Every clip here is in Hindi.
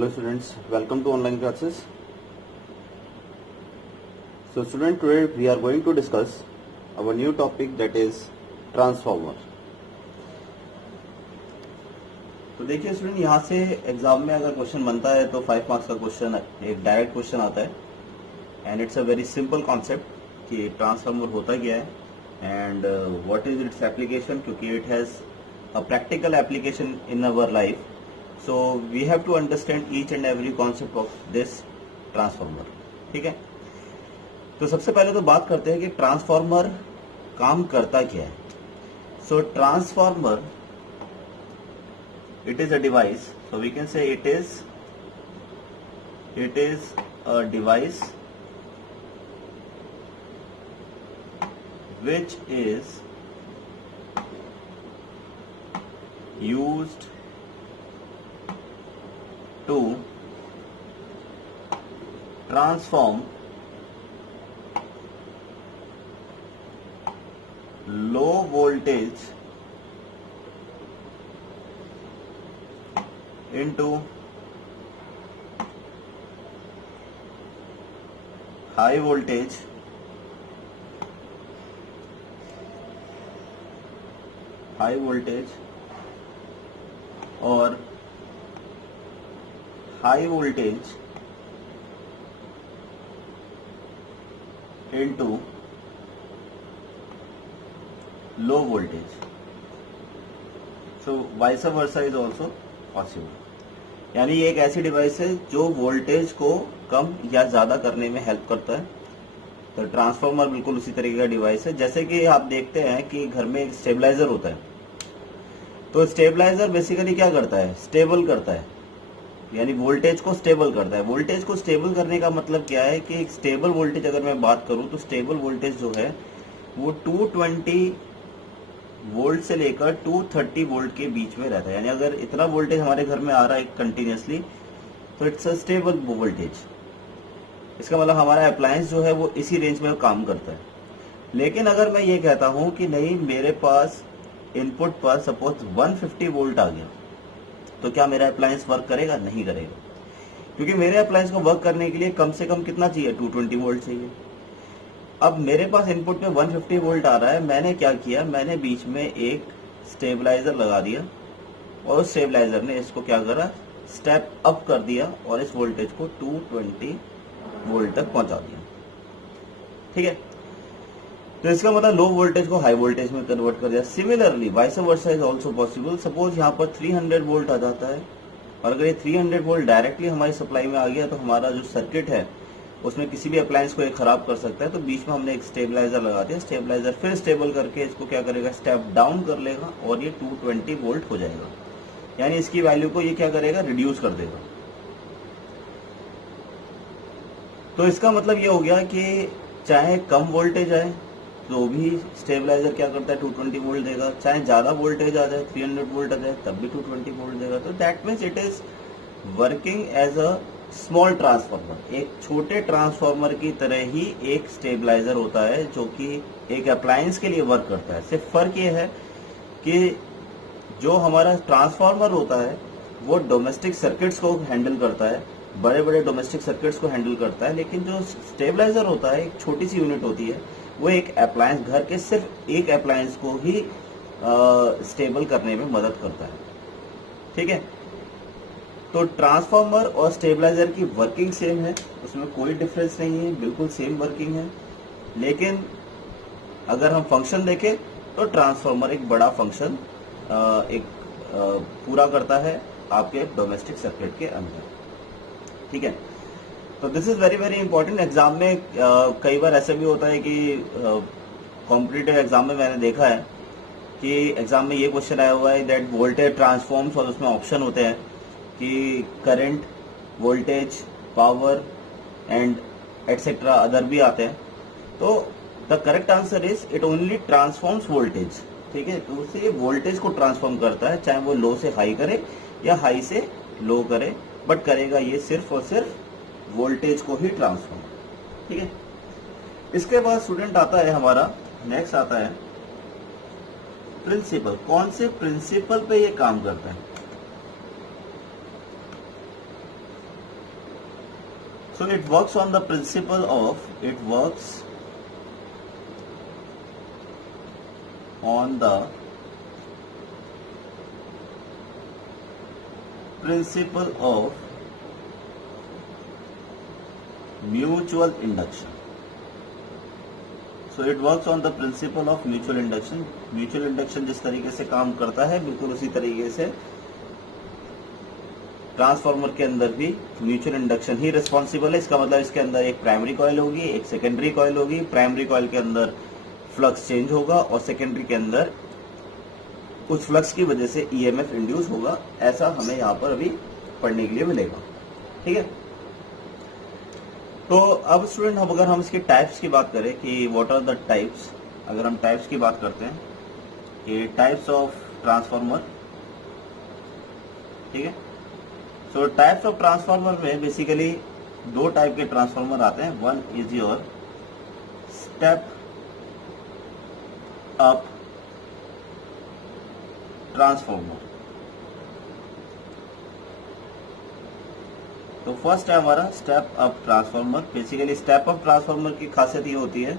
Hello students, welcome to online classes. So student, today we are going to discuss our new topic, that is transformer. तो देखिए स्टूडेंट, यहाँ से एग्जाम में अगर क्वेश्चन बनता है तो 5 मार्क्स का क्वेश्चन, एक डायरेक्ट क्वेश्चन आता है and it's a very simple concept कि ट्रांसफार्मर होता क्या है and what is its application, क्योंकि it has a practical application in our life. So we have to understand each and every concept of this transformer. ठीक है, तो सबसे पहले तो बात करते हैं कि ट्रांसफार्मर काम करता क्या है. So transformer, it is a device. So we can say it is a device which is used to transform low voltage into high voltage और high voltage into low voltage. So vice versa is also possible. यानी ये एक ऐसी डिवाइस है जो वोल्टेज को कम या ज्यादा करने में हेल्प करता है. तो ट्रांसफार्मर बिल्कुल उसी तरीके का डिवाइस है. जैसे कि आप देखते हैं कि घर में एक स्टेबलाइजर होता है, तो स्टेबलाइजर बेसिकली क्या करता है, स्टेबल करता है, यानी वोल्टेज को स्टेबल करता है. वोल्टेज को स्टेबल करने का मतलब क्या है कि एक स्टेबल वोल्टेज अगर मैं बात करूं तो स्टेबल वोल्टेज जो है वो 220 वोल्ट से लेकर 230 वोल्ट के बीच में रहता है. यानी अगर इतना वोल्टेज हमारे घर में आ रहा है कंटिन्यूसली तो इट्स अ स्टेबल वोल्टेज. इसका मतलब हमारा अप्लायंस जो है वो इसी रेंज में काम करता है. लेकिन अगर मैं ये कहता हूं कि नहीं, मेरे पास इनपुट पर सपोज 150 वोल्ट आ गया, तो क्या मेरा अप्लायंस वर्क करेगा? नहीं करेगा, क्योंकि मेरे अप्लायंस को वर्क करने के लिए कम से कम कितना चाहिए, 220 वोल्ट चाहिए. अब मेरे पास इनपुट में 150 वोल्ट आ रहा है. मैंने क्या किया, मैंने बीच में एक स्टेबलाइजर लगा दिया और उस स्टेबलाइजर ने इसको क्या करा, स्टेप अप कर दिया और इस वोल्टेज को 220 वोल्ट तक पहुंचा दिया. ठीक है, तो इसका मतलब लो वोल्टेज को हाई वोल्टेज में कन्वर्ट कर दिया. Similarly vice versa is also possible. Suppose यहाँ पर 300 वोल्ट आ जाता है और अगर ये 300 वोल्ट डायरेक्टली हमारी सप्लाई में आ गया तो हमारा जो सर्किट है उसमें किसी भी अप्लायंस को ये खराब कर सकता है. तो बीच में हमने एक स्टेबलाइजर लगा दिया. स्टेबलाइजर फिर स्टेबल करके इसको क्या करेगा, स्टेप डाउन कर लेगा और ये 220 वोल्ट हो जाएगा. यानी इसकी वैल्यू को ये क्या करेगा, रिड्यूस कर देगा. तो इसका मतलब ये हो गया कि चाहे कम वोल्टेज आए तो भी स्टेबलाइजर क्या करता है, 220 वोल्ट देगा. चाहे ज्यादा वोल्टेज आ जाए, 300 वोल्ट आ जाए, तब भी 220 वोल्ट देगा. तो that means it is working as a small transformer. एक छोटे ट्रांसफार्मर की तरह ही एक स्टेबलाइजर होता है जो कि एक अप्लायंस के लिए वर्क करता है. सिर्फ फर्क ये है कि जो हमारा ट्रांसफार्मर होता है वो डोमेस्टिक सर्किट्स को हैंडल करता है, बड़े बड़े डोमेस्टिक सर्किट्स को हैंडल करता है. लेकिन जो स्टेबलाइजर होता है, एक छोटी सी यूनिट होती है, वो एक अप्लायंस, घर के सिर्फ एक अप्लायंस को ही स्टेबल करने में मदद करता है. ठीक है, तो ट्रांसफार्मर और स्टेबलाइजर की वर्किंग सेम है, उसमें कोई डिफरेंस नहीं है, बिल्कुल सेम वर्किंग है. लेकिन अगर हम फंक्शन देखें तो ट्रांसफार्मर एक बड़ा फंक्शन पूरा करता है आपके डोमेस्टिक सर्किट के अंदर. ठीक है, तो this is very very important. Exam में कई बार ऐसा भी होता है कि कॉम्पिटिटिव एग्जाम में मैंने देखा है कि एग्जाम में ये क्वेश्चन आया हुआ है दैट वोल्टेज ट्रांसफॉर्म्स, और उसमें ऑप्शन होते हैं कि current, voltage, power and etcetera, other भी आते हैं. तो the correct answer is it only transforms voltage. ठीक है, तो उससे ये वोल्टेज को ट्रांसफॉर्म करता है, चाहे वो लो से हाई करे या हाई से लो करे, बट करेगा ये सिर्फ और सिर्फ वोल्टेज को ही ट्रांसफॉर्म. ठीक है, इसके बाद स्टूडेंट आता है हमारा, नेक्स्ट आता है प्रिंसिपल. कौन से प्रिंसिपल पे ये काम करता है? So it works on the principle of, it works on the principle of mutual induction. So it works on the principle of mutual induction. Mutual induction जिस तरीके से काम करता है बिल्कुल उसी तरीके से ट्रांसफार्मर के अंदर भी म्यूचुअल इंडक्शन ही रिस्पॉन्सिबल है। इसका मतलब इसके अंदर एक प्राइमरी कॉइल होगी, एक सेकेंडरी कॉइल होगी। प्राइमरी कॉइल के अंदर फ्लक्स चेंज होगा और सेकेंडरी के अंदर उस फ्लक्स की वजह से ईएमएफ इंड्यूस होगा। ऐसा हमें यहाँ पर अभी पढ़ने के लिए मिलेगा। ठीक है, तो अब स्टूडेंट हम अगर हम इसके टाइप्स की बात करें कि व्हाट आर द टाइप्स, अगर हम टाइप्स की बात करते हैं कि टाइप्स ऑफ ट्रांसफार्मर। ठीक है, सो टाइप्स ऑफ ट्रांसफार्मर में बेसिकली दो टाइप के ट्रांसफार्मर आते हैं। One is your step up transformer. तो फर्स्ट है हमारा step up transformer. Basically step up transformer की खासियत ये होती है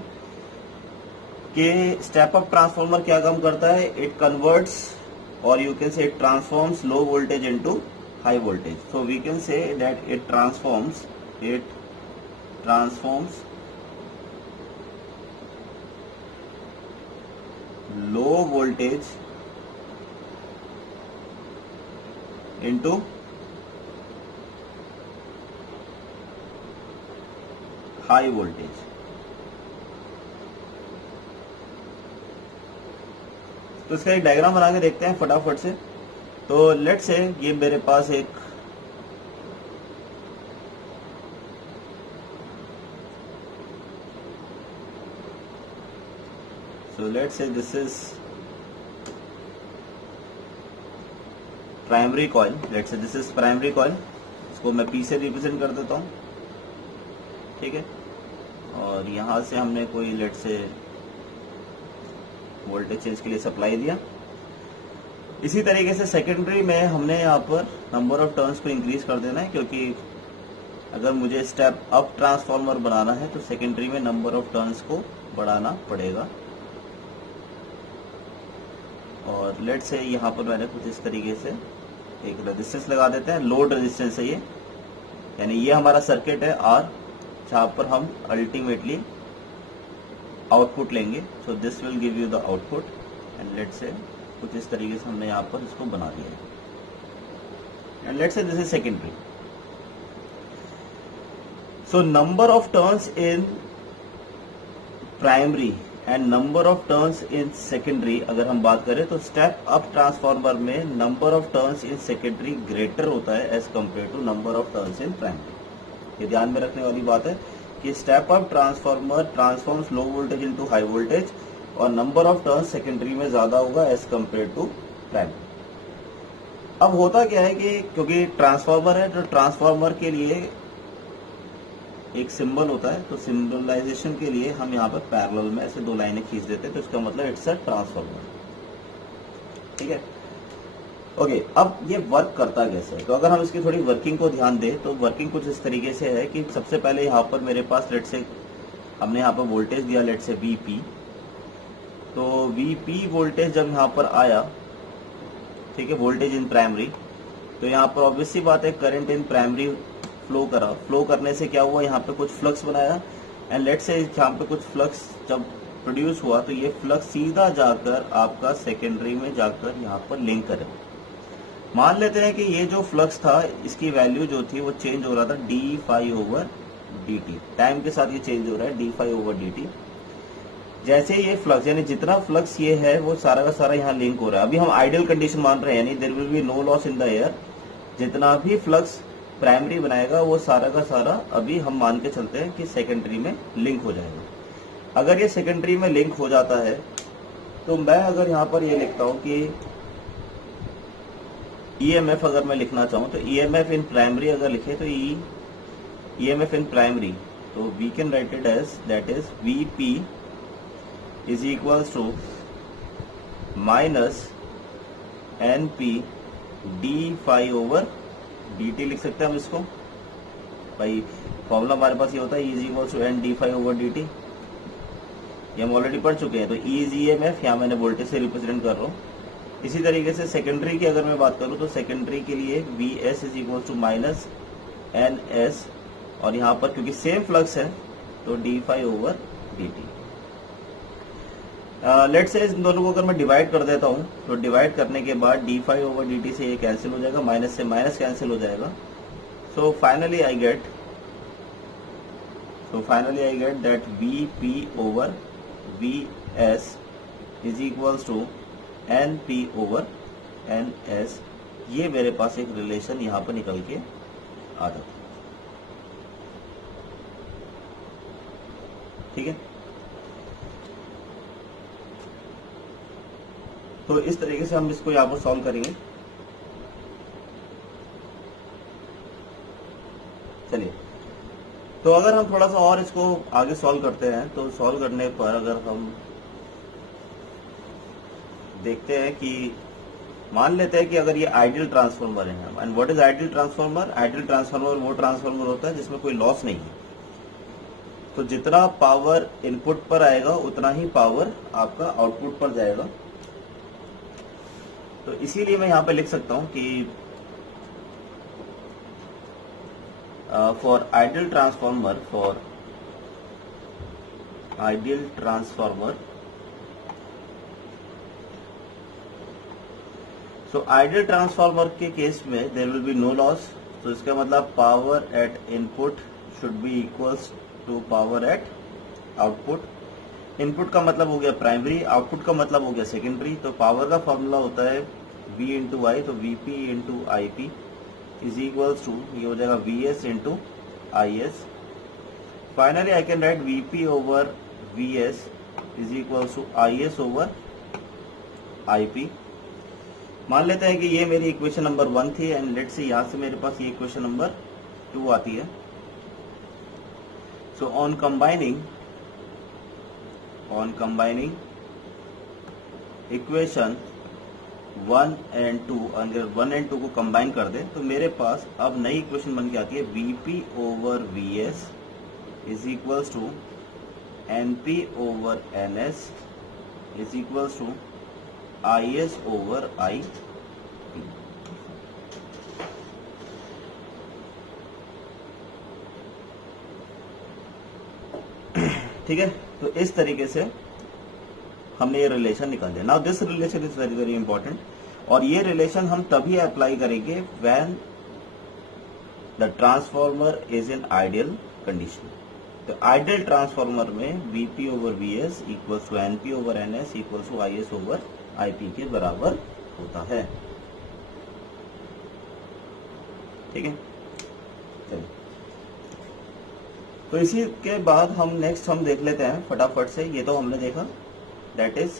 कि स्टेप अप ट्रांसफार्मर क्या काम करता है, इट कन्वर्ट्स और you can say it transforms low voltage into high voltage. So we can say that it transforms low voltage into high voltage. तो इसका एक डायग्राम बना के देखते हैं फटाफट से। तो लेट्स से ये मेरे पास एक let's say this is primary coil. Let's say this is primary coil. इसको मैं पी से रिप्रेजेंट कर देता हूं। ठीक है, और यहां से हमने कोई लेट्स से वोल्टेज चेंज के लिए सप्लाई दिया। इसी तरीके से सेकेंडरी में हमने यहाँ पर नंबर ऑफ टर्न्स को इंक्रीज कर देना है, क्योंकि अगर मुझे स्टेप अप ट्रांसफार्मर बनाना है तो सेकेंडरी में नंबर ऑफ टर्न्स को बढ़ाना पड़ेगा। और लेट से यहाँ पर मैंने कुछ इस तरीके से एक रेजिस्टेंस लगा देते हैं। लोड रेजिस्टेंस है ये, यानी ये हमारा सर्किट है आर, जहाँ पर हम अल्टीमेटली आउटपुट लेंगे। So this will give you the output and let से कुछ इस तरीके से हमने यहाँ पर इसको बना दिया है। And let's say this is secondary. So number of turns in primary and number of turns in secondary अगर हम बात करें तो स्टेप अप ट्रांसफार्मर में number of turns in secondary greater होता है as compare to number of turns in primary. ये ध्यान में रखने वाली बात है कि step up transformer transforms low voltage into high voltage और नंबर ऑफ टर्न्स सेकेंडरी में ज्यादा होगा एज कंपेयर टू प्राइमरी। अब होता क्या है कि क्योंकि ट्रांसफार्मर है तो ट्रांसफार्मर के लिए एक सिंबल होता है, तो सिंबलाइजेशन के लिए हम यहाँ पर पैरेलल में ऐसे दो लाइनें खींच देते हैं, तो इसका मतलब इट्स अ ट्रांसफार्मर। ठीक है, ओके। अब ये वर्क करता कैसे है, तो अगर हम इसकी थोड़ी वर्किंग को ध्यान दें तो वर्किंग कुछ इस तरीके से है कि सबसे पहले यहाँ पर मेरे पास लेट से हमने यहाँ पर वोल्टेज दिया लेट से वीपी। तो वीपी वोल्टेज जब यहाँ पर आया, ठीक है, वोल्टेज इन प्राइमरी, तो यहाँ पर ऑब्वियस सी बात है करंट इन प्राइमरी फ्लो करा। फ्लो करने से क्या हुआ, यहाँ पे कुछ फ्लक्स बनाया एंड लेट से यहाँ पे कुछ फ्लक्स जब प्रोड्यूस हुआ तो ये फ्लक्स सीधा जाकर आपका सेकेंडरी में जाकर यहाँ पर लिंक करे। मान लेते हैं कि ये जो फ्लक्स था इसकी वैल्यू जो थी वो चेंज हो रहा था D phi over D T. Time के साथ ये चेंज हो रहा है D phi over D T. जैसे ये फ्लक्स यानी जितना फ्लक्स ये है वो सारा का सारा यहाँ लिंक हो रहा है। अभी हम आइडियल कंडीशन मान रहे हैं, यानी there will be no loss in the air. जितना भी फ्लक्स प्राइमरी बनाएगा वो सारा का सारा अभी हम मान के चलते हैं कि सेकेंडरी में लिंक हो जाएगा। अगर ये सेकेंडरी में लिंक हो जाता है तो मैं अगर यहाँ पर ये लिखता हूँ कि ईएमएफ अगर मैं लिखना चाहूँ तो ईएमएफ इन प्राइमरी अगर लिखे तो ईएमएफ इन प्राइमरी तो we can write it as that is VP is equals to minus NP D phi over dt लिख सकते हैं हम इसको। भाई फॉर्मूला हमारे पास ये होता है, E is equal to N D phi over D T, ये हम ऑलरेडी पढ़ चुके हैं। तो E इज EMF, यहाँ मैंने वोल्टेज से रिप्रेजेंट कर रहा हूँ। इसी तरीके से सेकेंडरी की अगर मैं बात करूँ तो सेकेंडरी के लिए VS is equal to minus NS, और यहाँ पर क्योंकि सेम फ्लक्स है तो D phi over D T. Let say इन दोनों को अगर मैं डिवाइड कर देता हूँ तो डिवाइड करने के बाद D phi over D T से ये कैंसिल हो जाएगा, माइनस से माइनस कैंसिल हो जाएगा। So finally I get that VP over VS is equals to NP over NS। ये मेरे पास एक रिलेशन यहाँ पर निकल के आ जाता है। ठीक है, तो इस तरीके से हम इसको यहाँ पर सॉल्व करेंगे। चलिए, तो अगर हम थोड़ा सा और इसको आगे सॉल्व करते हैं तो सॉल्व करने पर अगर हम देखते हैं कि मान लेते हैं कि अगर ये आइडियल ट्रांसफार्मर है, and what is ideal transformer? Ideal transformer वो ट्रांसफार्मर होता है जिसमें कोई लॉस नहीं है। तो जितना पावर इनपुट पर आएगा उतना ही पावर आपका आउटपुट पर जाएगा। तो इसीलिए मैं यहाँ पे लिख सकता हूँ कि for ideal transformer so ideal transformer के केस में there will be no loss. तो इसका मतलब power at input should be equals to power at output. Input का मतलब हो गया प्राइमरी, आउटपुट का मतलब हो गया सेकेंडरी। तो पावर का फॉर्मूला होता है V इंटू आई, तो VP into IP is equals to, ये हो जाएगा VS into IS। Finally I can write VP over VS is equals to IS over IP। मान लेते हैं कि ये मेरी इक्वेशन नंबर 1 थी, एंड लेट्स से यहां से मेरे पास ये इक्वेशन नंबर 2 आती है। So on combining equation 1 and 2, अगर 1 एंड 2 को कंबाइन कर दें तो मेरे पास अब नई इक्वेशन बन के आती है VP over VS is equals to NP over NS is equals to IS over IP। ठीक है, तो इस तरीके से हमने ये रिलेशन निकाल दिया। Now this relation is very very important, और ये रिलेशन हम तभी अप्लाई करेंगे when the transformer is in ideal condition. तो आइडियल ट्रांसफार्मर में VP over VS equals to NP over NS equals to IS over IP के बराबर होता है। ठीक है, चलिए, तो इसी के बाद हम नेक्स्ट देख लेते हैं फटाफट से। ये तो हमने देखा, that is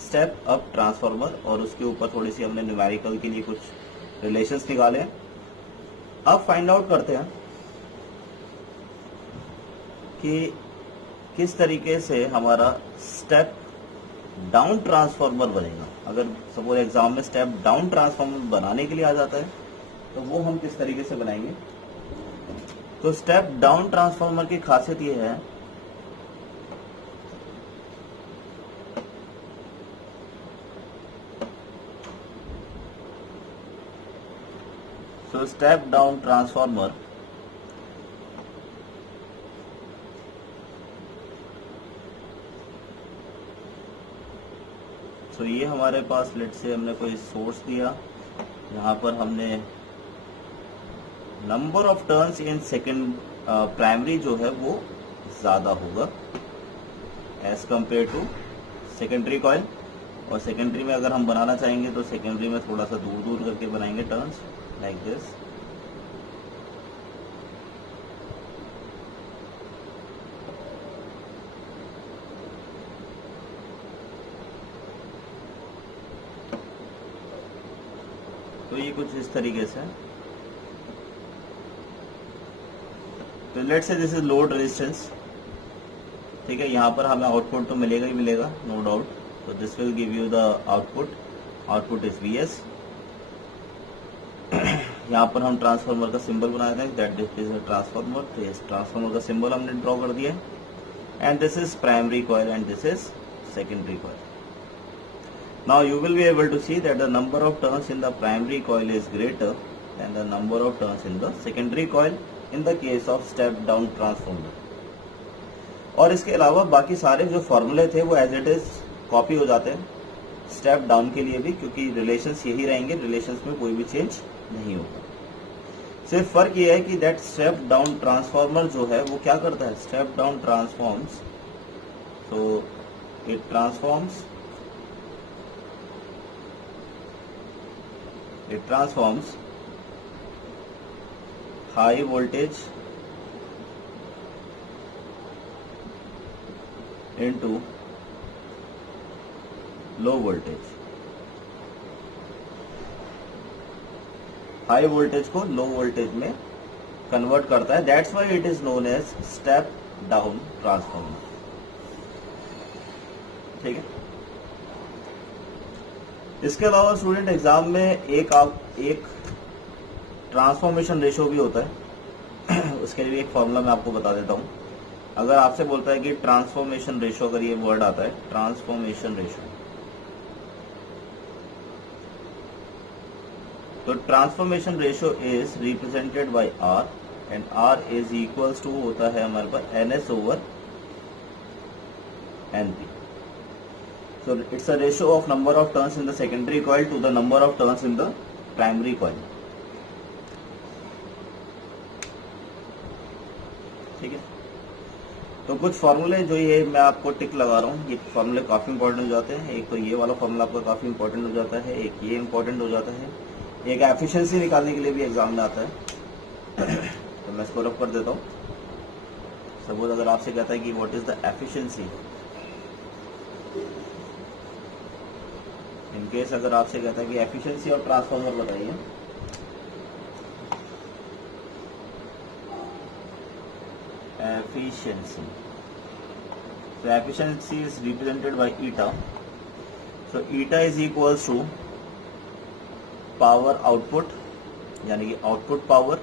step up transformer, और उसके ऊपर थोड़ी सी हमने न्यूमेरिकल के लिए कुछ रिलेशंस निकाले हैं। अब फाइंड आउट करते हैं कि किस तरीके से हमारा स्टेप डाउन ट्रांसफार्मर बनेगा। अगर सपोज एग्जाम में स्टेप डाउन ट्रांसफार्मर बनाने के लिए आ जाता है तो वो हम किस तरीके से बनाएंगे। तो स्टेप डाउन ट्रांसफार्मर की खासियत ये है स्टेप डाउन ट्रांसफार्मर ये हमारे पास लेट से हमने कोई सोर्स दिया, यहाँ पर हमने number of turns in second primary जो है वो ज्यादा होगा as compare to secondary coil. और सेकेंडरी में अगर हम बनाना चाहेंगे तो सेकेंडरी में थोड़ा सा दूर दूर करके बनाएंगे टर्न्स लाइक दिस। तो ये कुछ इस तरीके से। तो let's say this is load resistance, ठीक है। यहाँ पर हमें आउटपुट तो मिलेगा ही मिलेगा, नो डाउट। तो this will give you the output is VS। यहाँ पर हम ट्रांसफार्मर का सिंबल बनाए थे, दैट इज अ ट्रांसफार्मर। तो ये ट्रांसफार्मर का सिंबल हमने ड्रॉ कर दिया है and this is primary coil and this is secondary coil. Now you will be able to see that the number of turns in the primary coil is greater than the number of turns in the secondary coil in the case of step down transformer. और इसके अलावा बाकी सारे जो फॉर्मूले थे वो एज इट इज कॉपी हो जाते हैं स्टेप डाउन के लिए भी, क्योंकि रिलेशंस यही रहेंगे, रिलेशंस में कोई भी चेंज नहीं होगा। सिर्फ फर्क ये है कि दैट स्टेप डाउन ट्रांसफार्मर जो है वो क्या करता है, step down transforms, so it transforms high voltage into low voltage, high voltage को लो वोल्टेज में कन्वर्ट करता है। That's why it is known as step down transformer. ठीक है। इसके अलावा स्टूडेंट एग्जाम में एक ट्रांसफॉर्मेशन रेशो भी होता है उसके लिए एक फॉर्मूला मैं आपको बता देता हूं। अगर आपसे बोलता है कि ट्रांसफॉर्मेशन रेशो, अगर ये वर्ड आता है ट्रांसफॉर्मेशन रेशो, तो transformation ratio is represented by R and R is equals to होता है हमारे पास NS over NP। So it's a ratio of number of turns in the secondary coil to the number of turns in the primary coil. ठीक है। तो कुछ फॉर्मूले जो ये मैं आपको टिक लगा रहा हूँ, ये फॉर्मूले काफी इंपॉर्टेंट हो जाते हैं। एक तो ये वाला फॉर्मूला आपका काफी इंपॉर्टेंट हो जाता है, एक ये इंपॉर्टेंट हो जाता है, एक एफिशिएंसी निकालने के लिए भी एग्जाम में आता है। तो मैं इसको रब कर देता हूँ। सपोज अगर आपसे कहता है कि what is the efficiency, in case अगर आपसे कहता है कि एफिशिएंसी और ट्रांसफार्मर बताइए, efficiency. So efficiency is represented by eta. So eta is equals to power output, यानी कि output power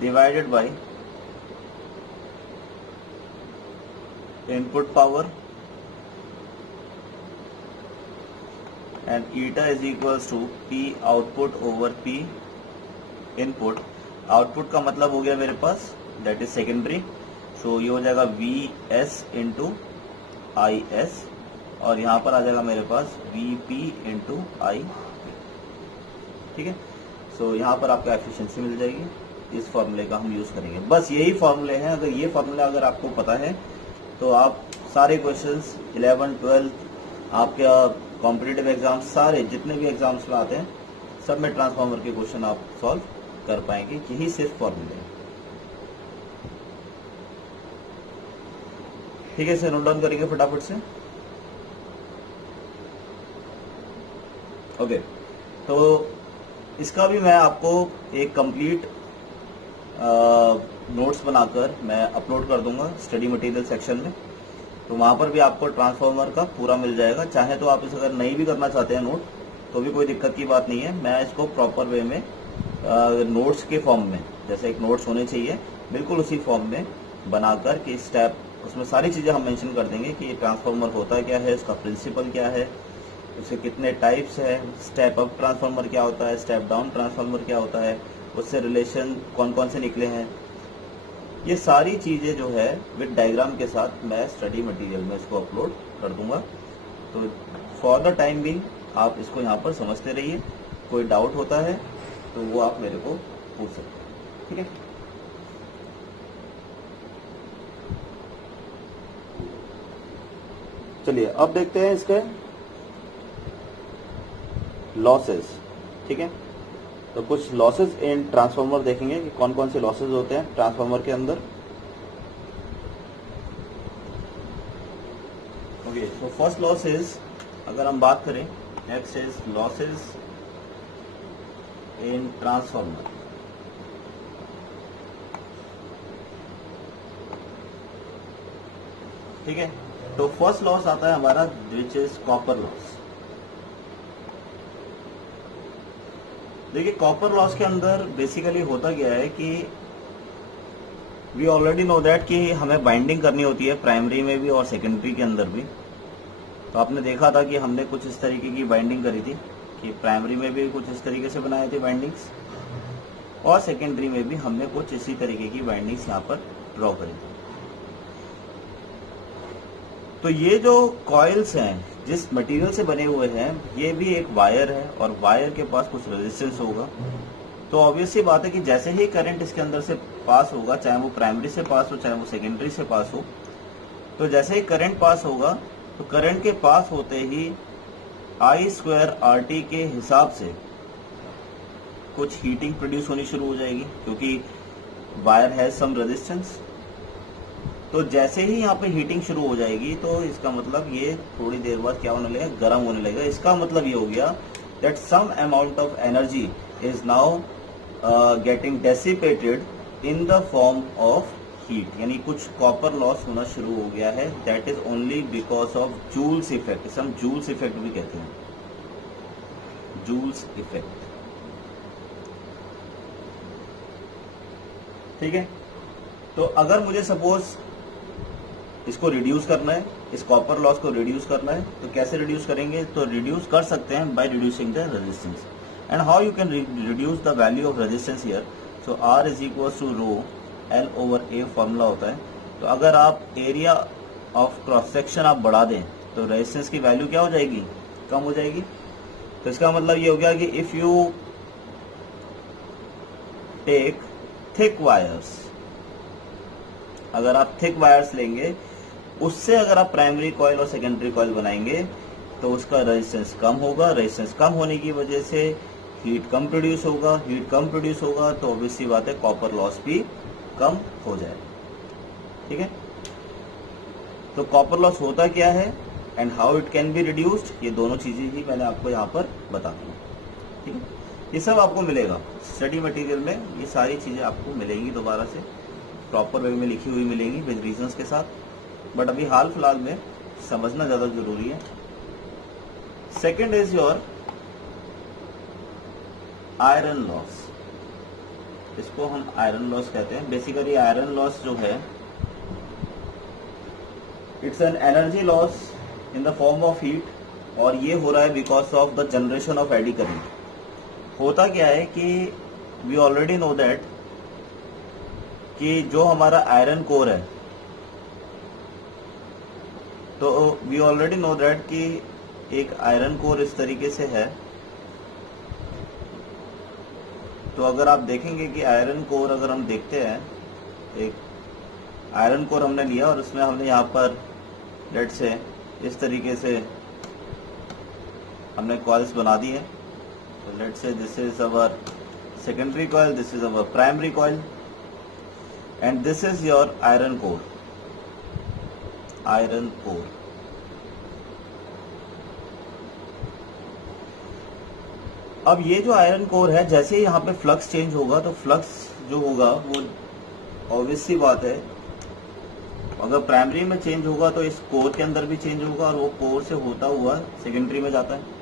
divided by input power and eta is equals to P output over P input। Output का मतलब हो गया मेरे पास दैट इज सेकेंडरी, सो ये हो जाएगा VS इंटू IS और यहाँ पर आ जाएगा मेरे पास VP इंटू I। ठीक है। सो यहाँ पर आपको एफिशिएंसी मिल जाएगी। इस फॉर्मूले का हम यूज करेंगे। बस यही फॉर्मूले हैं। अगर ये फॉर्मूला अगर आपको पता है तो आप सारे क्वेश्चंस 11, 12 आपका कॉम्पिटिटिव एग्जाम सारे जितने भी एग्जाम्स में आते हैं सब में ट्रांसफार्मर के क्वेश्चन आप सॉल्व कर पाएंगे। यही सिर्फ फॉर्मूले हैं। ठीक है, इसे नोट डाउन करेंगे फटाफट से। ओके, तो इसका भी मैं आपको एक कंप्लीट नोट्स बनाकर मैं अपलोड कर दूंगा स्टडी मटेरियल सेक्शन में। तो वहां पर भी आपको ट्रांसफार्मर का पूरा मिल जाएगा। चाहे तो आप इसे अगर नहीं भी करना चाहते हैं नोट तो भी कोई दिक्कत की बात नहीं है। मैं इसको प्रॉपर वे में नोट्स के फॉर्म में, जैसे एक नोट्स होने चाहिए बिल्कुल उसी फॉर्म में बनाकर कि स्टेप, उसमें सारी चीजें हम मेंशन कर देंगे कि ये ट्रांसफार्मर होता क्या है, उसका प्रिंसिपल क्या है, उसके कितने टाइप्स है, स्टेप अप ट्रांसफार्मर क्या होता है, स्टेप डाउन ट्रांसफार्मर क्या होता है, उससे रिलेशन कौन कौन से निकले हैं। ये सारी चीजें जो है विद डायग्राम के साथ मैं स्टडी मटेरियल में इसको अपलोड कर दूंगा। तो फॉर द टाइम भी आप इसको यहाँ पर समझते रहिए। कोई डाउट होता है तो वो आप मेरे को पूछ सकते हैं। ठीक है, चलिए अब देखते हैं इसके लॉसेस। ठीक है, तो कुछ लॉसेस इन ट्रांसफार्मर देखेंगे कि कौन कौन से लॉसेस होते हैं ट्रांसफार्मर के अंदर। ओके, तो फर्स्ट लॉस इज, अगर हम बात करें, next is losses in transformer. ठीक है, तो फर्स्ट लॉस आता है हमारा विच इज कॉपर लॉस। देखिए कॉपर लॉस के अंदर बेसिकली होता क्या है कि वी ऑलरेडी नो दैट कि हमें बाइंडिंग करनी होती है प्राइमरी में भी और सेकेंडरी के अंदर भी। तो आपने देखा था कि हमने कुछ इस तरीके की बाइंडिंग करी थी कि प्राइमरी में भी कुछ इस तरीके से बनाए थे बाइंडिंग्स और सेकेंडरी में भी हमने कुछ इसी तरीके की बाइंडिंग्स यहाँ पर ड्रॉ करी थी। तो ये जो कॉइल्स हैं जिस मटेरियल से बने हुए हैं ये भी एक वायर है और वायर के पास कुछ रेजिस्टेंस होगा। तो ऑब्वियसली बात है कि जैसे ही करंट इसके अंदर से पास होगा, चाहे वो प्राइमरी से पास हो चाहे वो सेकेंडरी से पास हो, तो जैसे ही करंट पास होगा तो करंट के पास होते ही I²RT के हिसाब से कुछ हीटिंग प्रोड्यूस होनी शुरू हो जाएगी क्योंकि वायर हैज सम रेजिस्टेंस। तो जैसे ही यहाँ पे हीटिंग शुरू हो जाएगी तो इसका मतलब ये थोड़ी देर बाद क्या होने लगेगा, गर्म होने लगेगा। इसका मतलब ये हो गया that some amount of energy is now getting dissipated in the form of heat, यानी कुछ कॉपर लॉस होना शुरू हो गया है। That is only because of Joule's effect. इसे हम जूल्स इफेक्ट भी कहते हैं, जूल्स इफेक्ट। ठीक है, तो अगर मुझे सपोज इसको रिड्यूस करना है, इस कॉपर लॉस को रिड्यूस करना है, तो कैसे रिड्यूस करेंगे? तो रिड्यूस कर सकते हैं by reducing the resistance. And how you can reduce the value of resistance here? So R is equal to rho L/A formula होता है। तो अगर आप एरिया ऑफ क्रॉस सेक्शन आप बढ़ा दें तो रेजिस्टेंस की वैल्यू क्या हो जाएगी? कम हो जाएगी। तो इसका मतलब ये हो गया कि if you take thick wires, अगर आप थिक वायर्स लेंगे उससे अगर आप प्राइमरी कॉइल और सेकेंडरी कॉइल बनाएंगे तो उसका रेजिस्टेंस कम होगा। रेजिस्टेंस कम होने की वजह से हीट कम प्रोड्यूस होगा। हीट कम प्रोड्यूस होगा तो ऑब्वियसली बात है कॉपर लॉस भी कम हो जाएगा। ठीक है, तो कॉपर लॉस होता क्या है and how it can be reduced, ये दोनों चीजें ही मैंने आपको यहाँ पर बता दी। ठीक है, ये सब आपको मिलेगा स्टडी मटेरियल में, ये सारी चीजें आपको मिलेंगी दोबारा से प्रॉपर वे में लिखी हुई मिलेंगी विद रीजंस के साथ। बट अभी हाल फिलहाल में समझना ज्यादा जरूरी है। Second is your iron loss. इसको हम आयरन लॉस कहते हैं। बेसिकली आयरन लॉस जो है it's an energy loss in the form of heat और ये हो रहा है because of the generation of eddy current. होता क्या है कि वी ऑलरेडी नो दैट कि जो हमारा आयरन कोर है, तो वी ऑलरेडी नो दैट कि एक आयरन कोर इस तरीके से है। तो अगर आप देखेंगे कि आयरन कोर अगर हम देखते हैं, एक आयरन कोर हमने लिया और उसमें हमने यहाँ पर लेट से इस तरीके से हमने कॉइल्स बना दी है। तो लेट से this is our secondary coil, this is our primary coil and this is your iron core, iron core। अब ये जो आयरन कोर है, जैसे ही यहाँ पे फ्लक्स चेंज होगा तो फ्लक्स जो होगा वो ऑब्वियसली बात है अगर प्राइमरी में चेंज होगा तो इस कोर के अंदर भी चेंज होगा और वो कोर से होता हुआ सेकेंडरी में जाता है।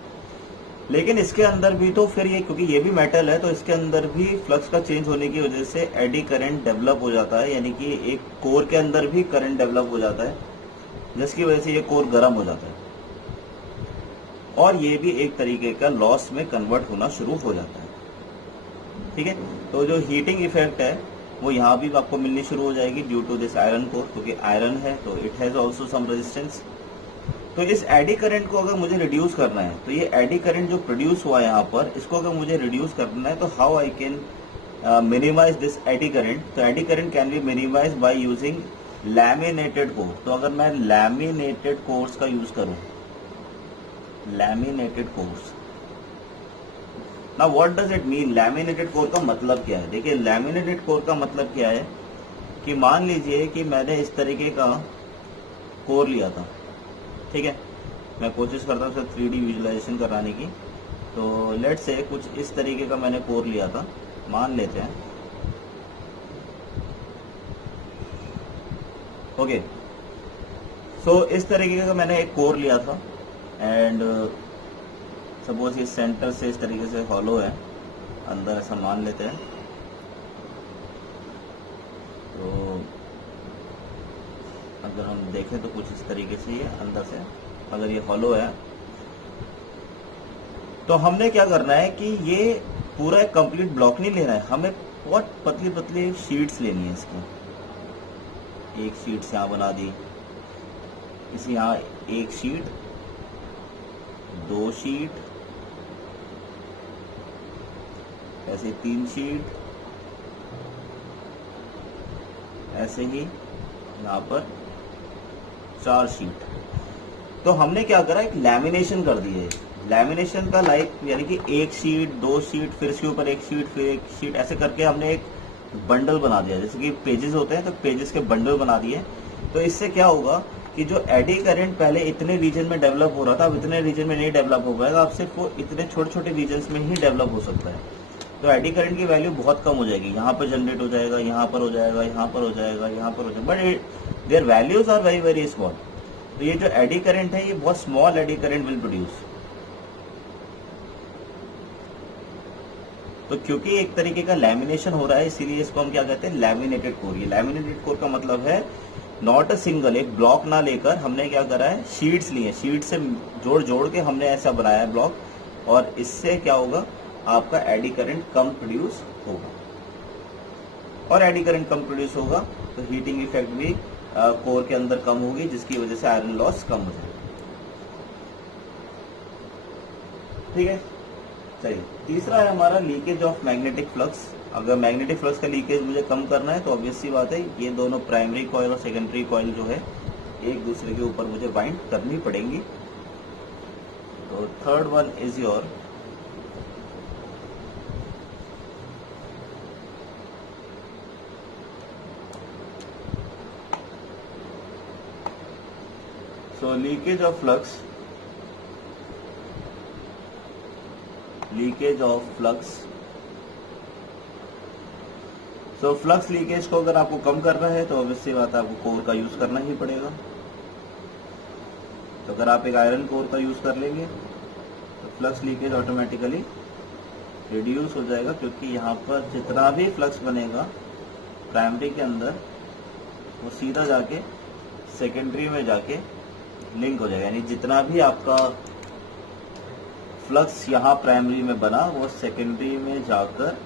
लेकिन इसके अंदर भी तो फिर ये, क्योंकि ये भी मेटल है, तो इसके अंदर भी फ्लक्स का चेंज होने की वजह से एडी करंट डेवलप हो जाता है, यानी कि एक कोर के अंदर भी करंट डेवलप हो जाता है जिसकी वजह से ये कोर गर्म हो जाता है और ये भी एक तरीके का लॉस में कन्वर्ट होना शुरू हो जाता है। ठीक है, तो जो हीटिंग इफेक्ट है वो यहाँ भी आपको मिलनी शुरू हो जाएगी due to this iron core, क्योंकि आयरन है तो it has also some resistance. तो इस एडी करंट को अगर मुझे रिड्यूस करना है, तो ये एडी करंट जो प्रोड्यूस हुआ है यहाँ पर, इसको अगर मुझे रिड्यूस करना है तो how I can minimise this eddy current? तो eddy current can be minimise by using laminated core. तो अगर मैं लैमिनेटेड कोर्स का यूज करूं, laminated cores, now what does it mean? Laminated core का मतलब क्या है? देखिए लैमिनेटेड कोर का मतलब क्या है कि मान लीजिए कि मैंने इस तरीके का कोर लिया था। ठीक है, मैं कोशिश करता हूँ 3D विजुअलाइजेशन कराने की। तो लेट से कुछ इस तरीके का मैंने कोर लिया था, मान लेते हैं। ओके, सो इस तरीके का मैंने एक कोर लिया था एंड सपोज ये सेंटर से इस तरीके से हॉलो है, अंदर ऐसा मान लेते हैं। तो अगर हम देखें तो कुछ इस तरीके से ये अंदर से अगर ये हॉलो है, तो हमने क्या करना है कि ये पूरा एक कंप्लीट ब्लॉक नहीं लेना है, हमें बहुत पतली पतली शीट्स लेनी है इसकी। एक शीट यहाँ बना दी, इसी यहाँ एक शीट, दो शीट, ऐसे 3 शीट, ऐसे ही यहाँ पर 4 शीट। तो हमने क्या करा, एक लैमिनेशन कर दी है। लैमिनेशन का लाइक यानी कि 1 शीट, 2 शीट, फिर इसके ऊपर 1 शीट, फिर 1 शीट, ऐसे करके हमने एक बंडल बना दिया। जैसे कि पेजेस होते हैं तो पेजेस के बंडल बना दिए। तो इससे क्या होगा कि जो एडी करंट पहले इतने रीजन में डेवलप हो रहा था, अब इतने रीजन में नहीं डेवलप हो पाएगा, अब सिर्फ वो इतने छोटे छोटे रीजन में ही डेवलप हो सकता है। तो एडी करंट की वैल्यू बहुत कम हो जाएगी, यहाँ पर जनरेट हो जाएगा, यहाँ पर हो जाएगा, यहाँ पर हो जाएगा, यहाँ पर हो जाएगा, but their values are very very small. तो ये जो एडी करंट है ये बहुत small eddy current will produce. तो क्योंकि एक तरीके का लैमिनेशन हो रहा है इसीलिए इसको हम क्या कहते हैं, लैमिनेटेड कोर। ये लैमिनेटेड कोर का मतलब है नॉट अ सिंगल, एक ब्लॉक ना लेकर हमने क्या करा है, शीट्स लिए, शीट से जोड़ जोड़ के हमने ऐसा बनाया है ब्लॉक, और इससे क्या होगा, आपका एडी करंट कम प्रोड्यूस होगा। और एडी करंट कम प्रोड्यूस होगा तो हीटिंग इफेक्ट भी कोर के अंदर कम होगी, जिसकी वजह से आयरन लॉस कम हो जाएगा। ठीक है, चलिए तीसरा है हमारा लीकेज ऑफ मैग्नेटिक फ्लक्स। अगर मैग्नेटिक फ्लक्स का लीकेज मुझे कम करना है तो ऑब्वियस सी बात है, ये दोनों प्राइमरी कॉइल और सेकेंडरी कॉइल जो है एक दूसरे के ऊपर मुझे बाइंड करनी पड़ेंगी। तो third one is your leakage of flux, leakage of flux. So flux leakage को अगर आपको कम करना है तो ऑब्वियसली बात है आपको कोर का यूज करना ही पड़ेगा। तो अगर आप एक आयरन कोर का यूज कर लेंगे तो फ्लक्स लीकेज ऑटोमेटिकली रिड्यूस हो जाएगा, क्योंकि यहाँ पर जितना भी फ्लक्स बनेगा प्राइमरी के अंदर वो सीधा जाके सेकेंडरी में जाके लिंक हो जाएगा। यानी जितना भी आपका फ्लक्स यहाँ प्राइमरी में बना वो सेकेंडरी में जाकर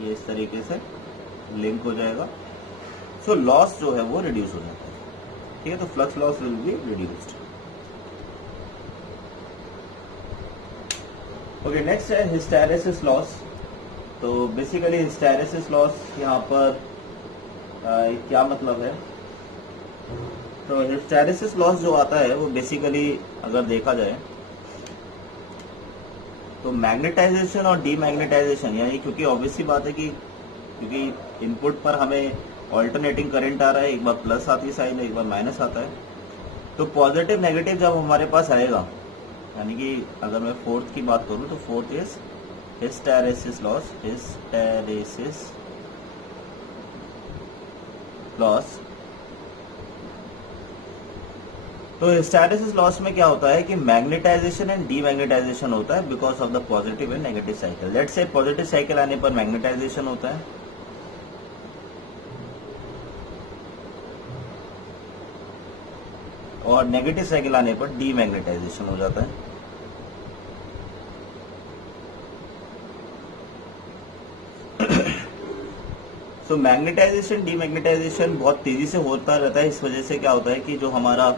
ये इस तरीके से लिंक हो जाएगा। सो लॉस जो है वो रिड्यूस हो जाता है। ठीक है, तो flux loss will be reduced. Okay, next है हिस्टैरिसीस लॉस। तो बेसिकली हिस्टैरिसीस लॉस यहाँ पर क्या मतलब है, तो हिस्टैरिसीस लॉस जो आता है वो बेसिकली अगर देखा जाए तो मैग्नेटाइजेशन और डीमैग्नेटाइजेशन, यानी क्योंकि ऑब्वियसली बात है कि क्योंकि इनपुट पर हमें ऑल्टरनेटिंग करंट आ रहा है, एक बार प्लस आती है साइड, एक बार माइनस आता है। तो पॉजिटिव नेगेटिव जब हमारे पास आएगा, यानी कि अगर मैं फोर्थ की बात करूं तो fourth is hysteresis loss. Hysteresis loss, तो हिस्टैरिसीस लॉस में क्या होता है कि मैग्नेटाइजेशन एंड डीमैग्नेटाइजेशन होता है because of the positive and negative cycle. Let's say positive cycle आने पर मैग्नेटाइजेशन होता है, और नेगेटिव साइकिल आने पर डीमैग्नेटाइजेशन हो जाता है। सो मैग्नेटाइजेशन डीमैग्नेटाइजेशन बहुत तेजी से होता रहता है। इस वजह से क्या होता है कि जो हमारा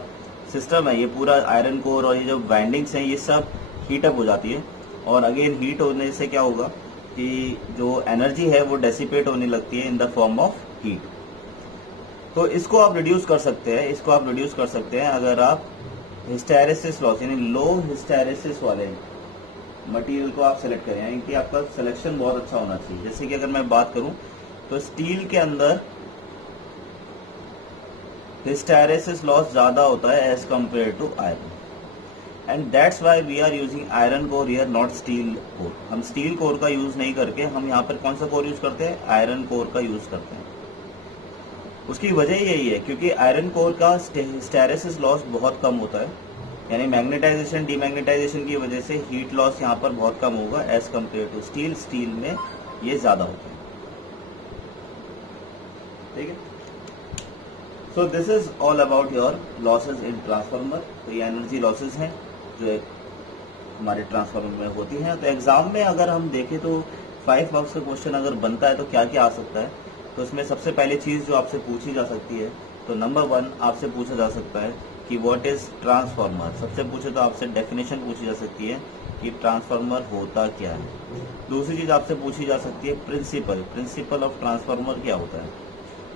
सिस्टम है, ये पूरा आयरन कोर और ये जो वाइंडिंग्स हैं, ये सब हीटअप हो जाती है, और अगेन हीट होने से क्या होगा कि जो एनर्जी है वो डेसिपेट होने लगती है इन द फॉर्म ऑफ हीट। तो इसको आप रिड्यूस कर सकते हैं, इसको आप रिड्यूस कर सकते हैं अगर आप हिस्टैरिसीस लॉस यानी लो हिस्टैरिसीस वाले मटेरियल को आप सेलेक्ट करें, यानी कि आपका सिलेक्शन बहुत अच्छा होना चाहिए। जैसे कि अगर मैं बात करूं तो स्टील के अंदर हिस्टैरिसीस लॉस ज्यादा होता है as compare to iron, and that's why we are using iron core here, not steel core. हम स्टील कोर का यूज नहीं करके हम यहाँ पर कौन सा कोर यूज करते हैं, आयरन कोर का यूज करते हैं। उसकी वजह यही है क्योंकि आयरन कोर का हिस्टैरिसीस लॉस बहुत कम होता है, यानी मैग्नेटाइजेशन डीमैग्नेटाइजेशन की वजह से हीट लॉस यहाँ पर बहुत कम होगा as compare to steel. Steel में ये ज्यादा होता है, ठीक है। So this is all about your losses in transformer. तो ये एनर्जी लॉसेज हैं जो एक हमारे ट्रांसफार्मर में होती हैं। तो एग्जाम में अगर हम देखें तो 5 मार्क्स का क्वेश्चन अगर बनता है तो क्या क्या आ सकता है, तो इसमें सबसे पहली चीज जो आपसे पूछी जा सकती है, तो नंबर 1 आपसे पूछा जा सकता है कि व्हाट इज ट्रांसफार्मर। सबसे पूछे तो आपसे डेफिनेशन पूछी जा सकती है कि ट्रांसफार्मर होता क्या है। दूसरी चीज आपसे पूछी जा सकती है प्रिंसिपल ऑफ ट्रांसफार्मर क्या होता है।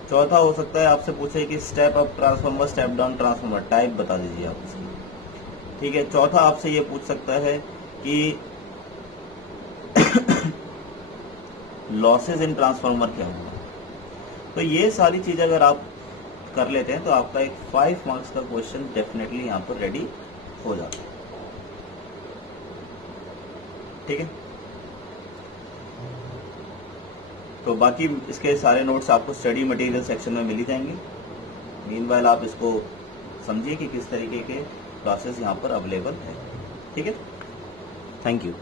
चौथा हो सकता है आपसे पूछे कि step up transformer, step down transformer, type बता दीजिए आप उसकी, ठीक है। चौथा आपसे ये पूछ सकता है कि लॉसेज इन ट्रांसफार्मर क्या होगा। तो ये सारी चीजें अगर आप कर लेते हैं तो आपका एक 5 मार्क्स का क्वेश्चन डेफिनेटली यहाँ पर रेडी हो जाता है, ठीक है। तो बाकी इसके सारे नोट्स आपको स्टडी मटेरियल सेक्शन में मिल ही जाएंगे। मीनवाइल आप इसको समझिए कि किस तरीके के क्लासेस यहाँ पर अवेलेबल है, ठीक है। Thank you.